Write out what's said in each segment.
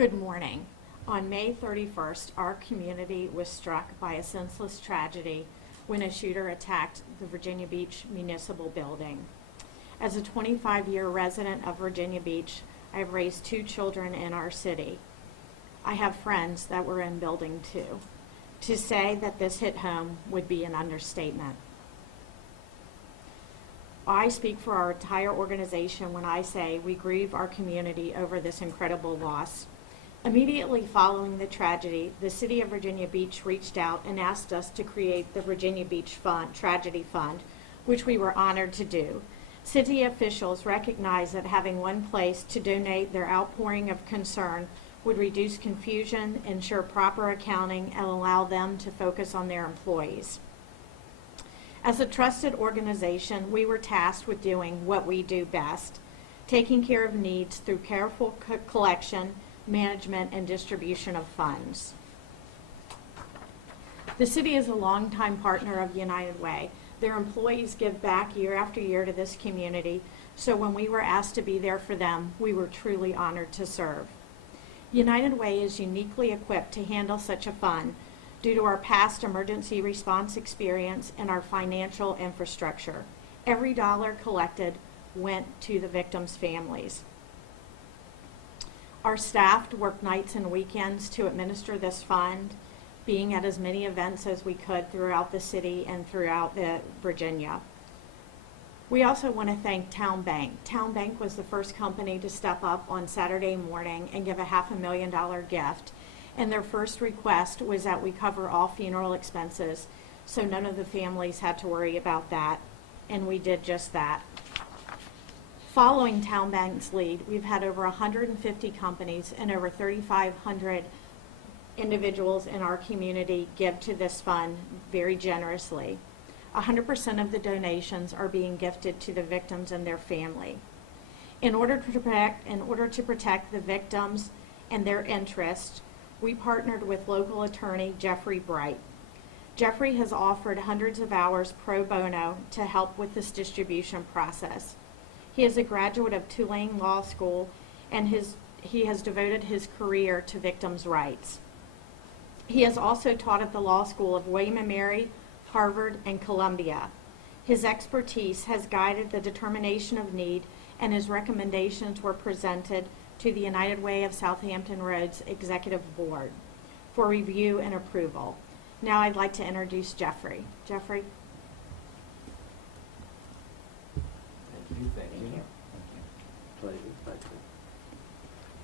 Good morning. On May 31st, our community was struck by a senseless tragedy when a shooter attacked the Virginia Beach Municipal Building. As a 25-year resident of Virginia Beach, I have raised 2 children in our city. I have friends that were in Building 2. To say that this hit home would be an understatement. I speak for our entire organization when I say we grieve our community over this incredible loss. Immediately following the tragedy, the City of Virginia Beach reached out and asked us to create the Virginia Beach Tragedy Fund, which we were honored to do. City officials recognized that having one place to donate their outpouring of concern would reduce confusion, ensure proper accounting, and allow them to focus on their employees. As a trusted organization, we were tasked with doing what we do best, taking care of needs through careful collection, management, and distribution of funds. The city is a longtime partner of United Way. Their employees give back year after year to this community, so when we were asked to be there for them, we were truly honored to serve. United Way is uniquely equipped to handle such a fund due to our past emergency response experience and our financial infrastructure. Every dollar collected went to the victims' families. Our staff worked nights and weekends to administer this fund, being at as many events as we could throughout the city and throughout Virginia. We also want to thank Town Bank. Town Bank was the first company to step up on Saturday morning and give a $500,000 gift. And their first request was that we cover all funeral expenses, so none of the families had to worry about that, and we did just that. Following Town Bank's lead, we've had over 150 companies and over 3,500 individuals in our community give to this fund very generously. 100% of the donations are being gifted to the victims and their family. In order to protect the victims and their interests, we partnered with local attorney Jeffrey Bright. Jeffrey has offered hundreds of hours pro bono to help with this distribution process. He is a graduate of Tulane Law School, and he has devoted his career to victims' rights. He has also taught at the Law School of William & Mary, Harvard, and Columbia. His expertise has guided the determination of need, and his recommendations were presented to the United Way of Southampton Roads Executive Board for review and approval. Now I'd like to introduce Jeffrey. Jeffrey? Thank you. Pleasure.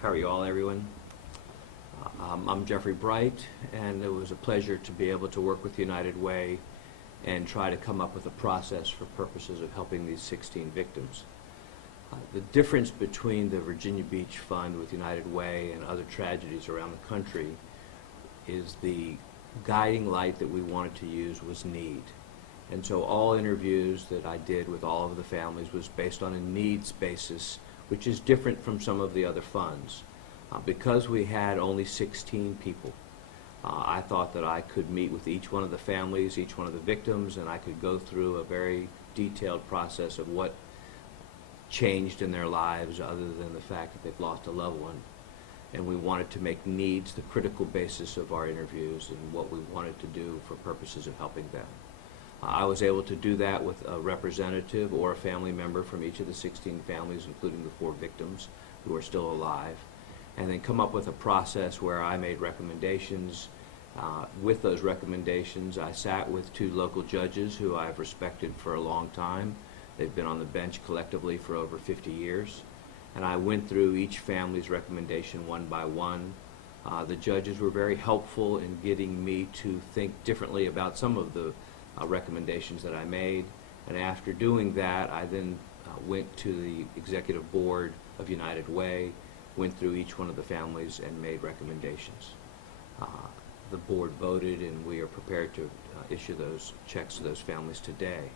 How are you all, everyone? I'm Jeffrey Bright, and it was a pleasure to be able to work with United Way and try to come up with a process for purposes of helping these 16 victims. The difference between the Virginia Beach Fund with United Way and other tragedies around the country is the guiding light that we wanted to use was need. And so all interviews that I did with all of the families was based on a needs basis, which is different from some of the other funds. Because we had only 16 people, I thought that I could meet with each one of the families, each one of the victims, and I could go through a very detailed process of what changed in their lives other than the fact that they've lost a loved one. And we wanted to make needs the critical basis of our interviews and what we wanted to do for purposes of helping them. I was able to do that with a representative or a family member from each of the 16 families, including the 4 victims who are still alive, and then come up with a process where I made recommendations. With those recommendations, I sat with 2 local judges who I've respected for a long time. They've been on the bench collectively for over 50 years. And I went through each family's recommendation one by one. The judges were very helpful in getting me to think differently about some of the recommendations that I made. And after doing that, I then went to the executive board of United Way, went through each one of the families and made recommendations. The board voted, and we are prepared to issue those checks to those families today.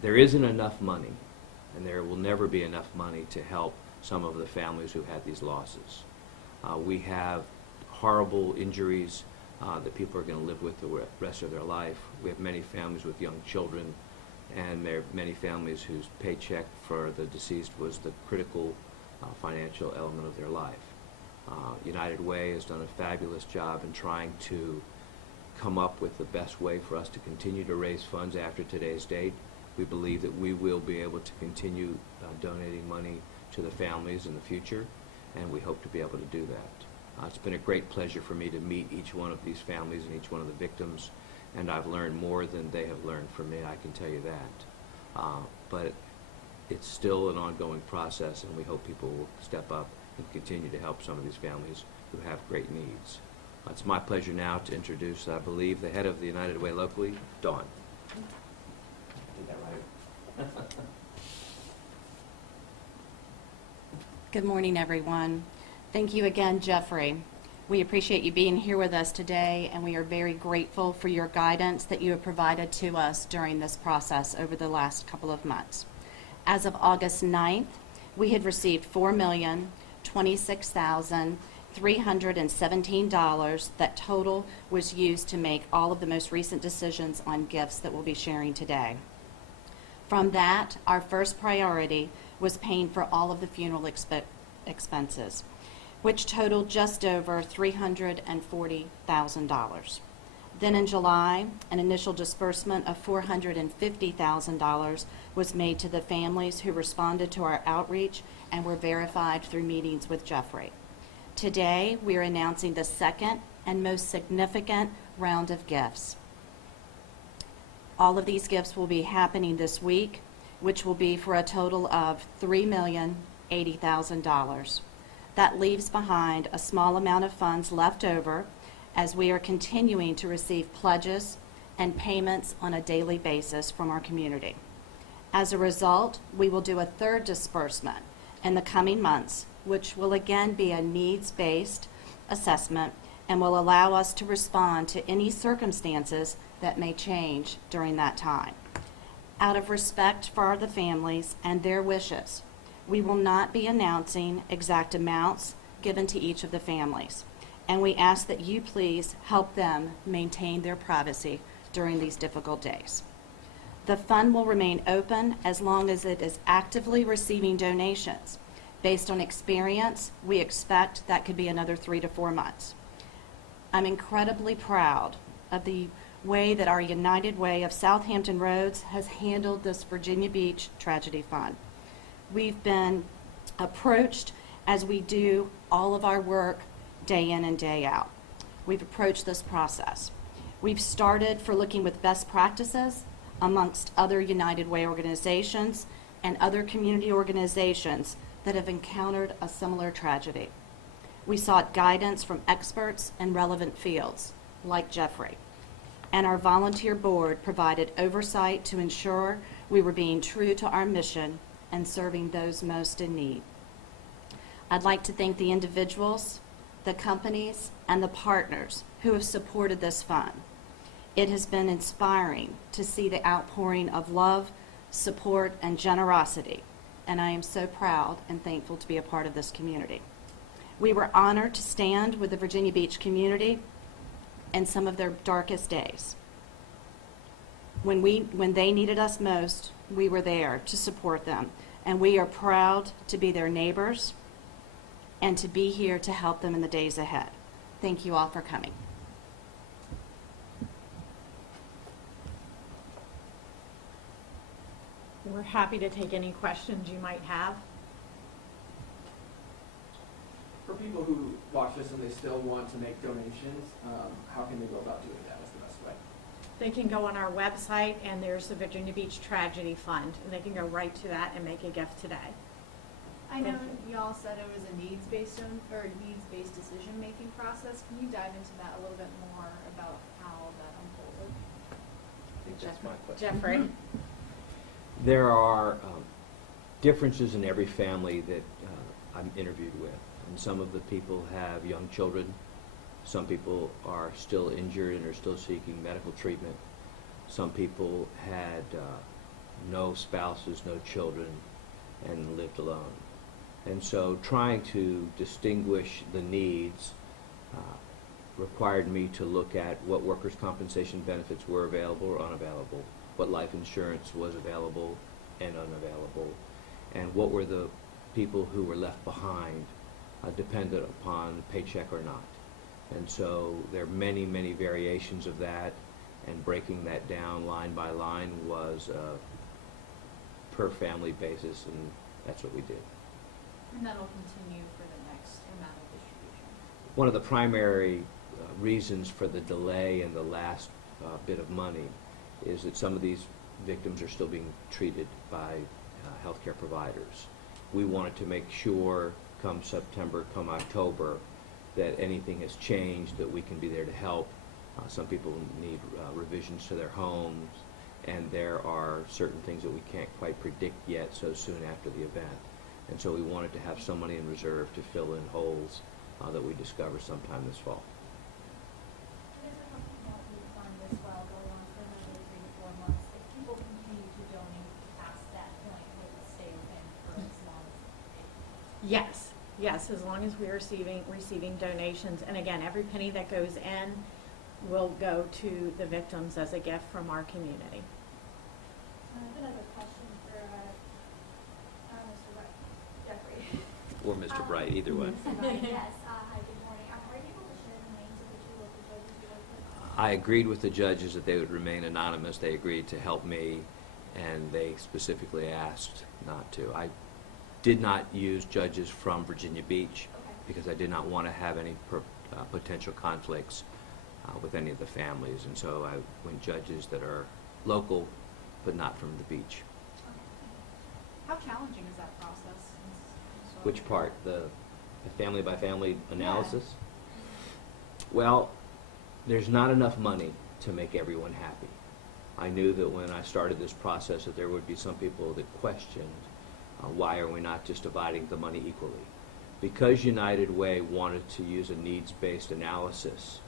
There isn't enough money, and there will never be enough money to help some of the families who had these losses. We have horrible injuries that people are going to live with the rest of their life. We have many families with young children, and there are many families whose paycheck for the deceased was the critical financial element of their life. United Way has done a fabulous job in trying to come up with the best way for us to continue to raise funds after today's date. We believe that we will be able to continue donating money to the families in the future, and we hope to be able to do that. It's been a great pleasure for me to meet each one of these families and each one of the victims, and I've learned more than they have learned from me, I can tell you that. But it's still an ongoing process, and we hope people will step up and continue to help some of these families who have great needs. It's my pleasure now to introduce, I believe, the head of the United Way locally, Dawn. Did that right? Good morning, everyone. Thank you again, Jeffrey. We appreciate you being here with us today, and we are very grateful for your guidance that you have provided to us during this process over the last couple of months. As of August 9th, we had received $4,026,317. That total was used to make all of the most recent decisions on gifts that we'll be sharing today. From that, our first priority was paying for all of the funeral expenses, which totaled just over $340,000. Then in July, an initial disbursement of $450,000 was made to the families who responded to our outreach and were verified through meetings with Jeffrey. Today, we are announcing the second and most significant round of gifts. All of these gifts will be happening this week, which will be for a total of $3,080,000. That leaves behind a small amount of funds left over as we are continuing to receive pledges and payments on a daily basis from our community. As a result, we will do a third disbursement in the coming months, which will again be a needs-based assessment and will allow us to respond to any circumstances that may change during that time. Out of respect for the families and their wishes, we will not be announcing exact amounts given to each of the families, and we ask that you please help them maintain their privacy during these difficult days. The fund will remain open as long as it is actively receiving donations. Based on experience, we expect that could be another 3 to 4 months. I'm incredibly proud of the way that our United Way of Southampton Roads has handled this Virginia Beach Tragedy Fund. We've been approached as we do all of our work day in and day out. We've approached this process. We've started for looking with best practices amongst other United Way organizations and other community organizations that have encountered a similar tragedy. We sought guidance from experts in relevant fields, like Jeffrey, and our volunteer board provided oversight to ensure we were being true to our mission and serving those most in need. I'd like to thank the individuals, the companies, and the partners who have supported this fund. It has been inspiring to see the outpouring of love, support, and generosity, and I am so proud and thankful to be a part of this community. We were honored to stand with the Virginia Beach community in some of their darkest days. When they needed us most, we were there to support them, and we are proud to be their neighbors and to be here to help them in the days ahead. Thank you all for coming. We're happy to take any questions you might have. For people who watch this and they still want to make donations, how can they go about doing that? What's the best way? They can go on our website, and there's the Virginia Beach Tragedy Fund, and they can go right to that and make a gift today. I know Thank y'all said it was a needs-based decision-making process. Can you dive into that a little bit more about how that unfolded? I think that's my question. Jeffrey? There are differences in every family that I'm interviewed with. And some of the people have young children. Some people are still injured and are still seeking medical treatment. Some people had no spouses, no children, and lived alone. And so trying to distinguish the needs required me to look at what workers' compensation benefits were available or unavailable, what life insurance was available and unavailable, and what were the people who were left behind dependent upon paycheck or not. And so there are many, many variations of that, and breaking that down line by line was per family basis, and that's what we did. And that'll continue for the next amount of distribution. One of the primary reasons for the delay in the last bit of money is that some of these victims are still being treated by healthcare providers. We wanted to make sure come September, come October, that anything has changed, that we can be there to help. Some people need revisions to their homes, and there are certain things that we can't quite predict yet so soon after the event. And so we wanted to have some money in reserve to fill in holes that we discover sometime this fall. There's a company that we fund as well going on for another 3 to 4 months. If people continue to donate past that point, will it stay open for as long as they? Yes, yes, as long as we're receiving donations. And again, every penny that goes in will go to the victims as a gift from our community. I have another question for Mr. Wright, Jeffrey. Or Mr. Bright, either way. Mr. Wright, yes. Hi, good morning. Are you able to share the names of the 2 local judges you work with? I agreed with the judges that they would remain anonymous. They agreed to help me, and they specifically asked not to. I did not use judges from Virginia Beach Okay. because I did not want to have any potential conflicts with any of the families, and so I went judges that are local but not from the beach. How challenging is that process? Which part? The family by family analysis? Well, there's not enough money to make everyone happy. I knew that when I started this process that there would be some people that questioned why are we not just dividing the money equally. Because United Way wanted to use a needs-based analysis,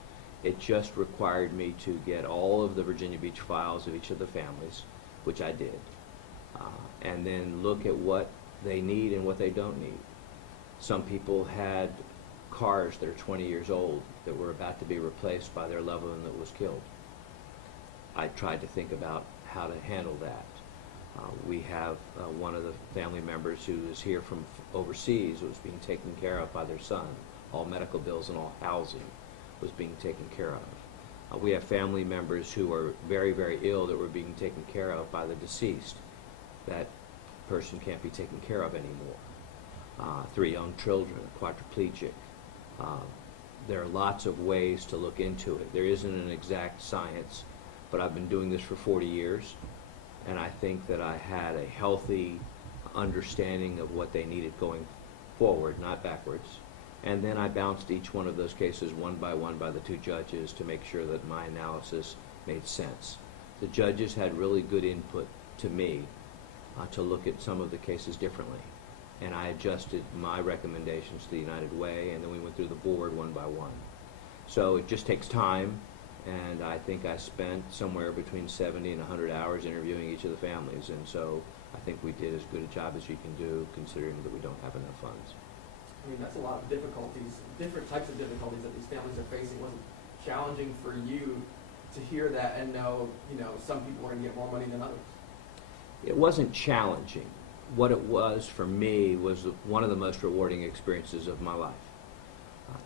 it just required me to get all of the Virginia Beach files of each of the families, which I did, and then look at what they need and what they don't need. Some people had cars that are 20 years old that were about to be replaced by their loved one that was killed. I tried to think about how to handle that. We have one of the family members who is here from overseas was being taken care of by their son. All medical bills and all housing was being taken care of. We have family members who are very, very ill that were being taken care of by the deceased. That person can't be taken care of anymore. 3 young children, quadriplegic. There are lots of ways to look into it. There isn't an exact science, but I've been doing this for 40 years, and I think that I had a healthy understanding of what they needed going forward, not backwards. And then I bounced each one of those cases one by the 2 judges to make sure that my analysis made sense. The judges had really good input to me to look at some of the cases differently. And I adjusted my recommendations to the United Way, and then we went through the board one by one. So it just takes time, and I think I spent somewhere between 70 and 100 hours interviewing each of the families, and so I think we did as good a job as you can do considering that we don't have enough funds. I mean, that's a lot of difficulties, different types of difficulties that these families are facing. Was it challenging for you to hear that and know, some people are going to get more money than others? It wasn't challenging. What it was for me was one of the most rewarding experiences of my life.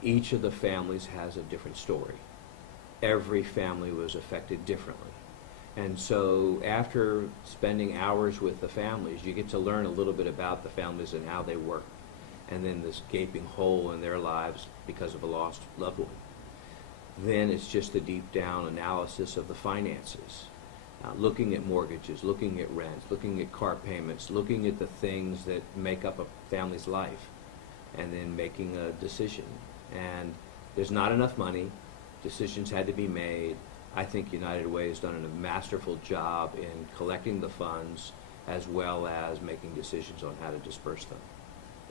Each of the families has a different story. Every family was affected differently. And so after spending hours with the families, you get to learn a little bit about the families and how they work, and then this gaping hole in their lives because of a lost loved one. Then it's just the deep down analysis of the finances. Looking at mortgages, looking at rents, looking at car payments, looking at the things that make up a family's life, and then making a decision. And there's not enough money. Decisions had to be made. I think United Way has done a masterful job in collecting the funds as well as making decisions on how to disperse them.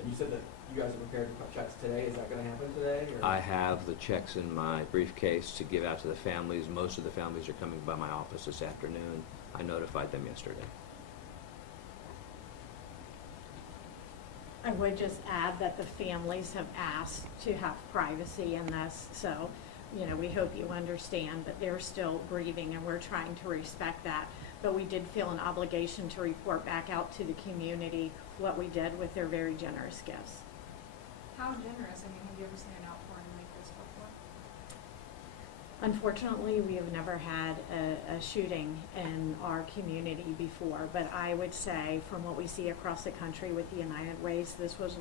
And you said that you guys are prepared to cut checks today. Is that going to happen today? Or? I have the checks in my briefcase to give out to the families. Most of the families are coming by my office this afternoon. I notified them yesterday. I would just add that the families have asked to have privacy in this, so, we hope you understand that they're still grieving and we're trying to respect that. But we did feel an obligation to report back out to the community what we did with their very generous gifts. How generous? I mean, have you ever seen an outpouring like this before? Unfortunately, we have never had a shooting in our community before, but I would say from what we see across the country with the United Ways, this was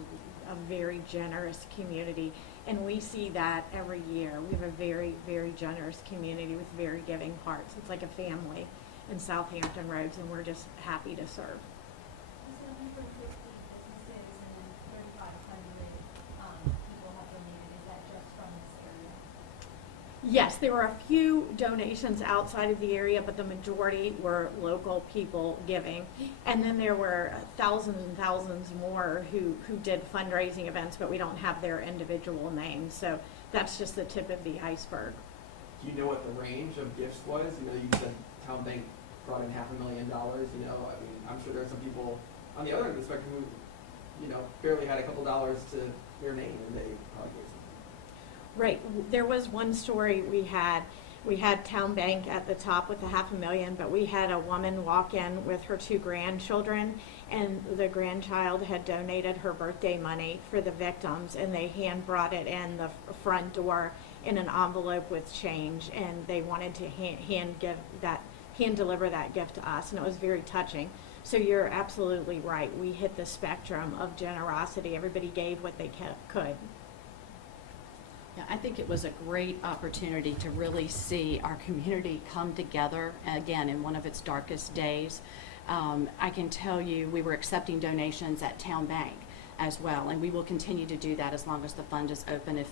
a very generous community, and we see that every year. We have a very, very generous community with very giving hearts. It's like a family in Southampton Roads, and we're just happy to serve. You said 150 businesses and 3,500 people have donated. Is that just from this area? Yes, there were a few donations outside of the area, but the majority were local people giving. And then there were thousands and thousands more who did fundraising events, but we don't have their individual names. So that's just the tip of the iceberg. Do you know what the range of gifts was? You know, you said Town Bank brought in $500,000, you know, I mean, I'm sure there are some people on the other end of the spectrum who, you know, barely had a couple dollars to their name and they probably gave something. Right. There was one story we had. We had Town Bank at the top with the $500,000, but we had a woman walk in with her 2 grandchildren, and the grandchild had donated her birthday money for the victims, and they hand brought it in the front door in an envelope with change, and they wanted to hand deliver that gift to us, and it was very touching. So you're absolutely right. We hit the spectrum of generosity. Everybody gave what they could. Yeah, I think it was a great opportunity to really see our community come together, again, in one of its darkest days. I can tell you, we were accepting donations at Town Bank as well, and we will continue to do that as long as the fund is open. If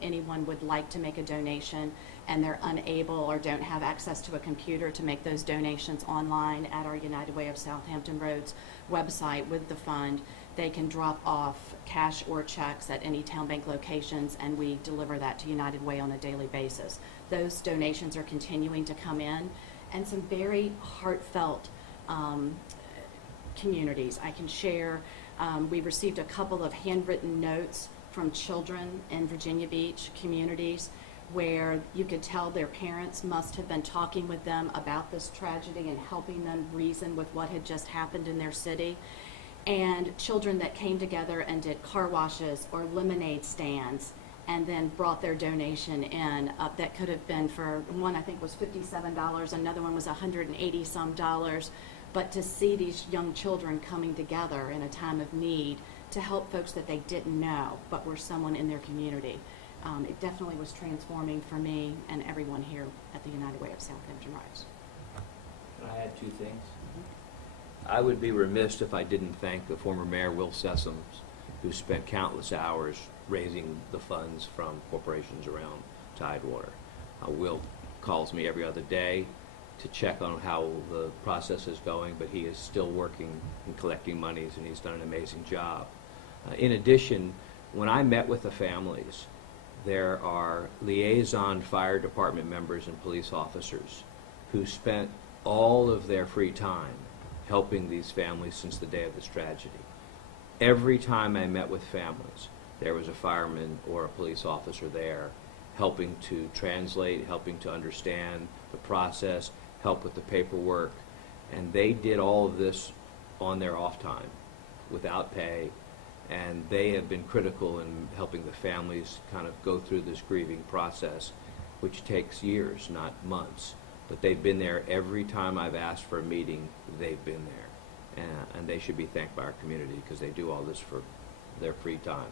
anyone would like to make a donation and they're unable or don't have access to a computer to make those donations online at our United Way of Southampton Roads website with the fund, they can drop off cash or checks at any Town Bank locations, and we deliver that to United Way on a daily basis. Those donations are continuing to come in, and some very heartfelt communities. I can share, we received a couple of handwritten notes from children in Virginia Beach communities where you could tell their parents must have been talking with them about this tragedy and helping them reason with what had just happened in their city. And children that came together and did car washes or lemonade stands and then brought their donation in. That could have been for one, I think was $57, another one was $180 some. But to see these young children coming together in a time of need to help folks that they didn't know but were someone in their community, it definitely was transforming for me and everyone here at the United Way of Southampton Roads. Can I add 2 things? I would be remiss if I didn't thank the former mayor, Will Sessoms, who spent countless hours raising the funds from corporations around Tidewater. Will calls me every other day to check on how the process is going, but he is still working and collecting monies, and he's done an amazing job. In addition, when I met with the families, there are liaison fire department members and police officers who spent all of their free time helping these families since the day of this tragedy. Every time I met with families, there was a fireman or a police officer there helping to translate, helping to understand the process, help with the paperwork, and they did all of this on their off time without pay, and they have been critical in helping the families kind of go through this grieving process, which takes years, not months. But they've been there every time I've asked for a meeting. They've been there, and they should be thanked by our community because they do all this for their free time.